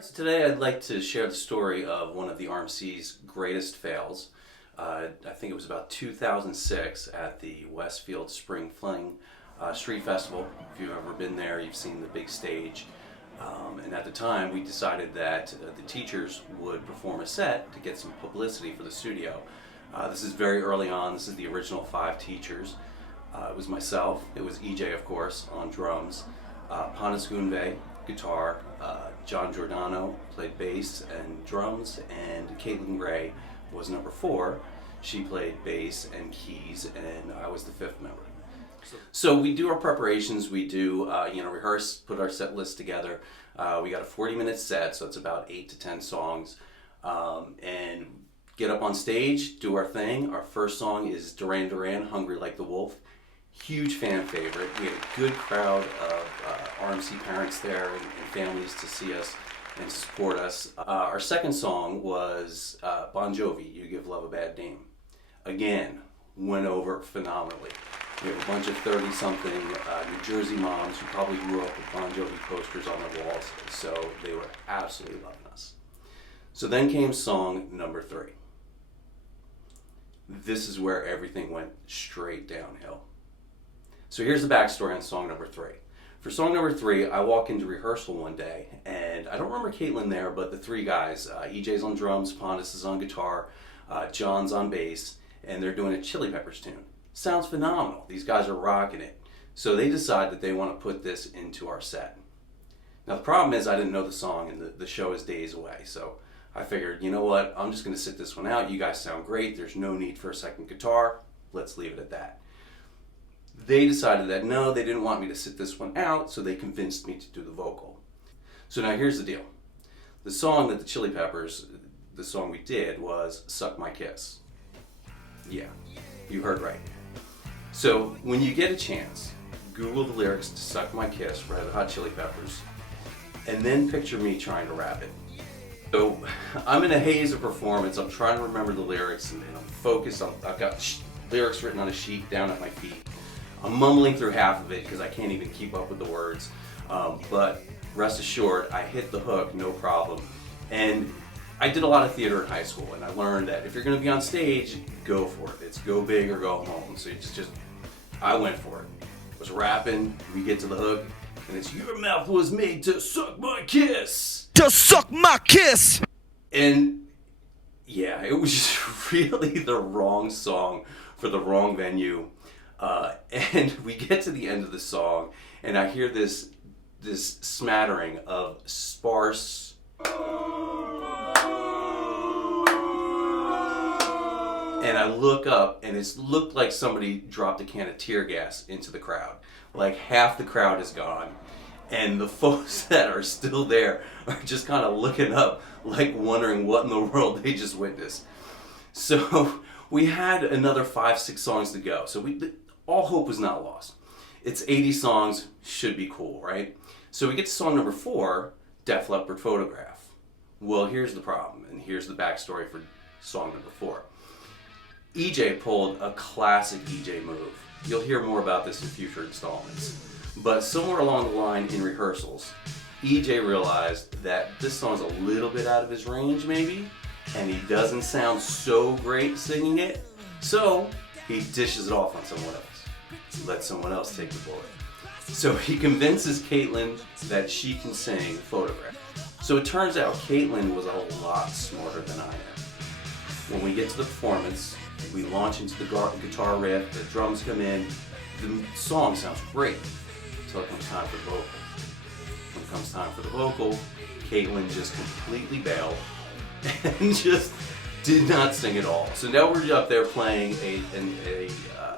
So today I'd like to share the story of one of the RMC's greatest fails. I think it was about 2006 at the Westfield Spring Fling Street Festival. If you've ever been there, you've seen the big stage. And at the time we decided that the teachers would perform a set to get some publicity for the studio. This is very early on. This is the original 5 teachers. It was myself, it was EJ of course on drums, Panas Gunve, guitar, John Giordano played bass and drums, and Caitlin Gray was number 4. She played bass and keys, and I was the 5th member. So we do our preparations, we do rehearse, put our set list together. We got a 40-minute set, so it's about 8 to 10 songs, and get up on stage, do our thing. Our first song is Duran Duran, Hungry Like the Wolf. Huge fan favorite. We had a good crowd of RMC parents there and families to see us and support us. Our second song was Bon Jovi, You Give Love a Bad Name. Again, went over phenomenally. We have a bunch of 30-something New Jersey moms who probably grew up with Bon Jovi posters on their walls, so they were absolutely loving us. So then came song number 3. This is where everything went straight downhill. So here's the backstory on song number 3. For song number 3, I walk into rehearsal one day, and I don't remember Caitlin there, but the 3 guys, EJ's on drums, Pontus is on guitar, John's on bass, and they're doing a Chili Peppers tune. Sounds phenomenal. These guys are rocking it. So they decide that they want to put this into our set. Now the problem is I didn't know the song, and the show is days away, so I figured, you know what, I'm just going to sit this one out. You guys sound great. There's no need for a second guitar. Let's leave it at that. They decided that no, they didn't want me to sit this one out, so they convinced me to do the vocal. So now here's the deal. The song that the Chili Peppers, the song we did, was Suck My Kiss. Yeah, you heard right. So when you get a chance, Google the lyrics to Suck My Kiss, Red Hot Chili Peppers, and then picture me trying to rap it. So I'm in a haze of performance. I'm trying to remember the lyrics, and I'm focused. I've got lyrics written on a sheet down at my feet. I'm mumbling through half of it because I can't even keep up with the words. But rest assured, I hit the hook, no problem. And I did a lot of theater in high school, and I learned that if you're going to be on stage, go for it. It's go big or go home. So it's just I went for it. I was rapping, we get to the hook, and it's your mouth was made to suck my kiss. To suck my kiss! And yeah, it was just really the wrong song for the wrong venue. And we get to the end of the song, and I hear this smattering of sparse and I look up, and it looked like somebody dropped a can of tear gas into the crowd. Like half the crowd is gone, and the folks that are still there are just kind of looking up, like wondering what in the world they just witnessed. So we had another 5-6 songs to go. So all hope was not lost. It's 80 songs, should be cool, right? So we get to song number 4, Def Leppard Photograph. Well, here's the problem, and here's the backstory for song number 4. EJ pulled a classic EJ move. You'll hear more about this in future installments. But somewhere along the line in rehearsals, EJ realized that this song's a little bit out of his range maybe, and he doesn't sound so great singing it, so he dishes it off on someone else. Let someone else take the bullet. So he convinces Caitlin that she can sing Photograph. So it turns out Caitlin was a lot smarter than I am. When we get to the performance, we launch into the guitar riff, the drums come in, the song sounds great until it comes time for the vocal. When it comes time for the vocal, Caitlin just completely bailed and just did not sing at all. So now we're up there playing an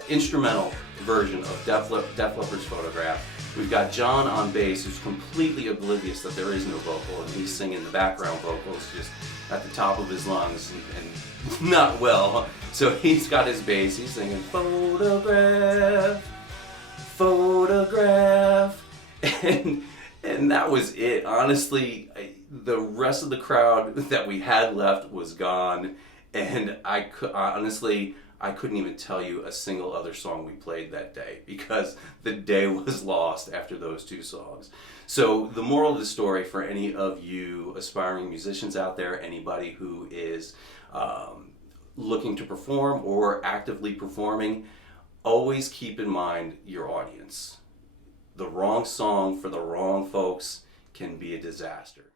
instrumental version of Def Leppard's Photograph. We've got John on bass, who's completely oblivious that there is no vocal, and he's singing the background vocals just at the top of his lungs and not well. So he's got his bass, he's singing Photograph, Photograph, and that was it. Honestly, the rest of the crowd that we had left was gone, and I I couldn't even tell you a single other song we played that day because the day was lost after those 2 songs. So the moral of the story for any of you aspiring musicians out there, anybody who is looking to perform or actively performing, always keep in mind your audience. The wrong song for the wrong folks can be a disaster.